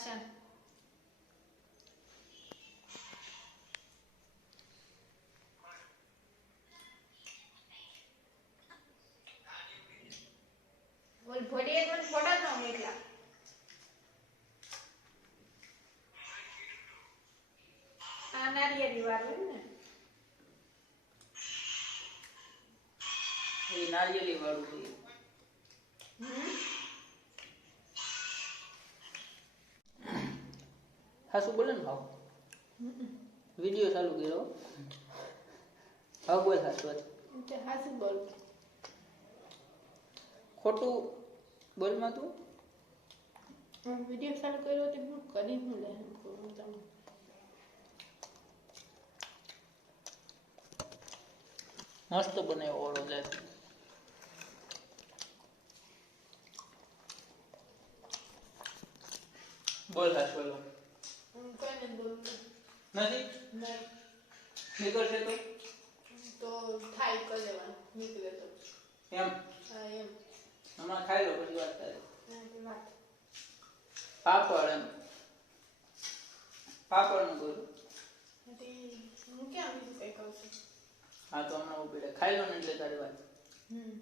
છે બોલ ભોડીએ મને ફોટા ન મોકલા આ નારિયેળી વાળું ને એ નારિયેળી વાળું છે હાસુ બોલે ને ભાવ વિડિયો ચાલુ કર્યો હા બોલ હાસુ તે હાસુ બોલ ખોટું બોલ માં તું વિડિયો ચાલુ કર્યો તે હું કરી હું લે એમ કહું તમને મસ્ત બનાવ્યો ઓળો લે બોલ હાસુ બોલો કોઈને બોલ નથી નહીં નીકળશે તો થાય કરી લેવાનું નીકળે તો એમ હા એમ હમણાં ખાઈ લો પછી વાત થાય વાત પાપડ એમ પાપડ નું બોલ હું ક્યાં બીજું કઈ કહું છું હા તો હમણાં ઉભી રહે ખાઈ લો ને એટલે તારી વાત હમ